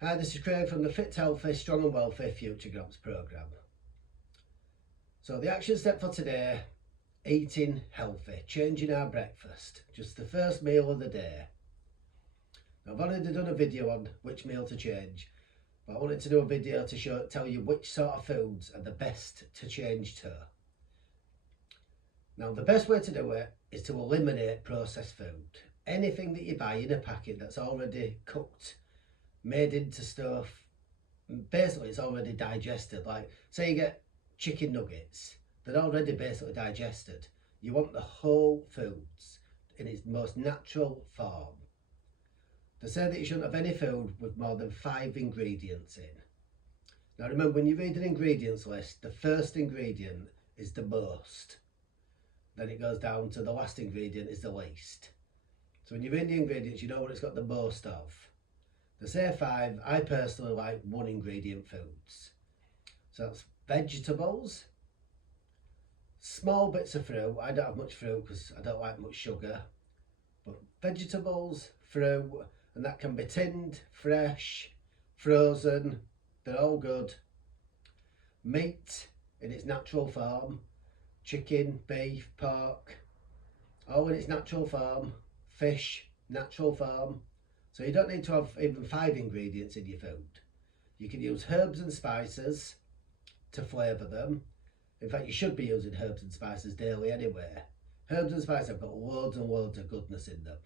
Hi, this is Craig from the Fit Healthy Strong and Wealthy Future Gramps programme. So the action step for today, eating healthy, changing our breakfast, just the first meal of the day. Now, I've already done a video on which meal to change, but I wanted to do a video to tell you which sort of foods are the best to change to. Now, the best way to do it is to eliminate processed food. Anything that you buy in a packet that's already cooked, made into stuff, basically it's already digested. Like, say you get chicken nuggets, they're already basically digested. You want the whole foods in its most natural form. They say that you shouldn't have any food with more than 5 ingredients in. Now remember, when you read an ingredients list, the first ingredient is the most. Then it goes down to the last ingredient is the least. So when you read the ingredients, you know what it's got the most of. They say 5, I personally like 1 ingredient foods. So that's vegetables, small bits of fruit. I don't have much fruit because I don't like much sugar. But vegetables, fruit, and that can be tinned, fresh, frozen, they're all good. Meat in its natural form, chicken, beef, pork, all in its natural form. Fish, natural form. So you don't need to have even 5 ingredients in your food. You can use herbs and spices to flavour them. In fact, you should be using herbs and spices daily anyway. Herbs and spices have got loads and loads of goodness in them.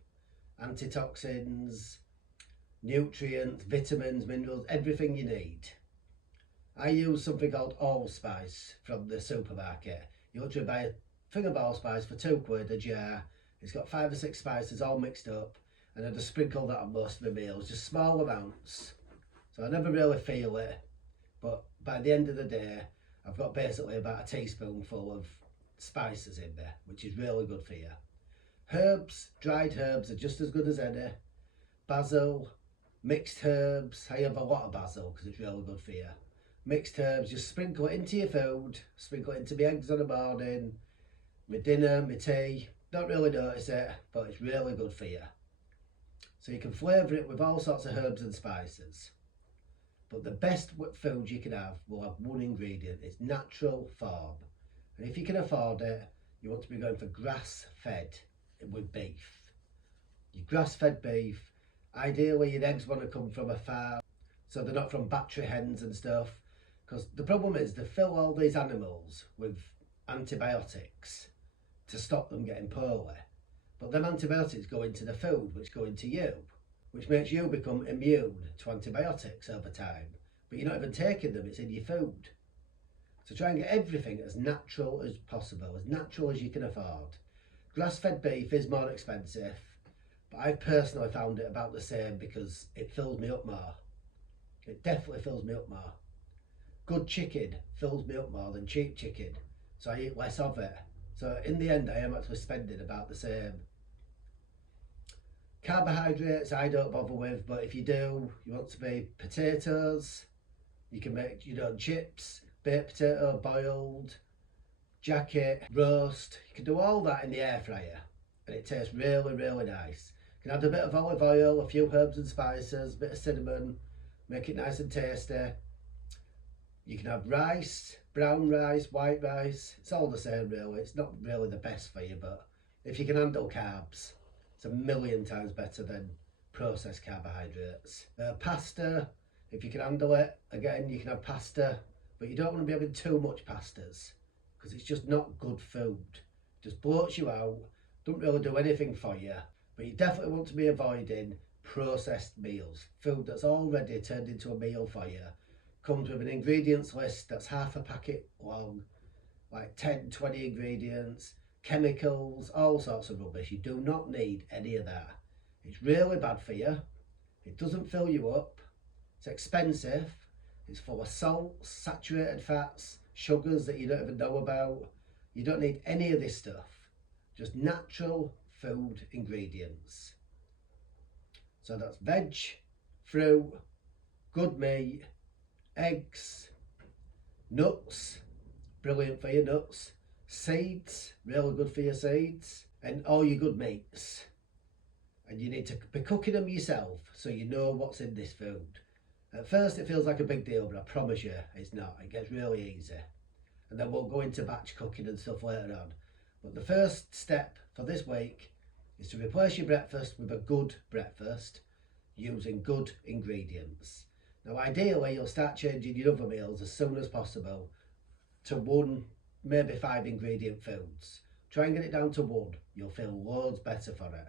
Antitoxins, nutrients, vitamins, minerals, everything you need. I use something called allspice from the supermarket. You literally buy a thing of allspice for £2 a jar. It's got 5 or 6 spices all mixed up, and I just sprinkle that on most of my meals, just small amounts. So I never really feel it, but by the end of the day, I've got basically about a teaspoonful of spices in there, which is really good for you. Herbs, dried herbs are just as good as any. Basil, mixed herbs. I have a lot of basil because it's really good for you. Mixed herbs, just sprinkle it into your food, sprinkle it into my eggs on the morning, my dinner, my tea. Don't really notice it, but it's really good for you. So you can flavour it with all sorts of herbs and spices. But the best food you can have will have 1 ingredient. It's natural form. And if you can afford it, you want to be going for grass-fed with beef. Your grass-fed beef, ideally your eggs want to come from a farm, so they're not from battery hens and stuff. Because the problem is they fill all these animals with antibiotics to stop them getting poorly. But them antibiotics go into the food, which go into you, which makes you become immune to antibiotics over time. But you're not even taking them, it's in your food. So try and get everything as natural as possible, as natural as you can afford. Grass-fed beef is more expensive, but I've personally found it about the same because it fills me up more. It definitely fills me up more. Good chicken fills me up more than cheap chicken, so I eat less of it. So in the end, I am actually spending about the same. Carbohydrates I don't bother with, but if you do, you want to be potatoes, you can make chips, baked potato, boiled, jacket, roast. You can do all that in the air fryer and it tastes really, really nice. You can add a bit of olive oil, a few herbs and spices, a bit of cinnamon, make it nice and tasty. You can have rice, brown rice, white rice. It's all the same really. It's not really the best for you, but if you can handle carbs, it's a million times better than processed carbohydrates. Pasta, if you can handle it, again, you can have pasta, but you don't want to be having too much pastas because it's just not good food. It just bloats you out, don't really do anything for you. But you definitely want to be avoiding processed meals, food that's already turned into a meal for you. Comes with an ingredients list that's half a packet long, like 10, 20 ingredients, chemicals, all sorts of rubbish. You do not need any of that. It's really bad for you. It doesn't fill you up. It's expensive. It's full of salt, saturated fats, sugars that you don't even know about. You don't need any of this stuff. Just natural food ingredients. So that's veg, fruit, good meat, eggs, nuts, brilliant for your nuts, seeds, really good for your seeds, and all your good meats. And you need to be cooking them yourself so you know what's in this food. At first it feels like a big deal, but I promise you it's not. It gets really easy. And then we'll go into batch cooking and stuff later on. But the first step for this week is to replace your breakfast with a good breakfast using good ingredients. Now ideally you'll start changing your other meals as soon as possible to 1, maybe 5 ingredient foods. Try and get it down to 1, you'll feel loads better for it.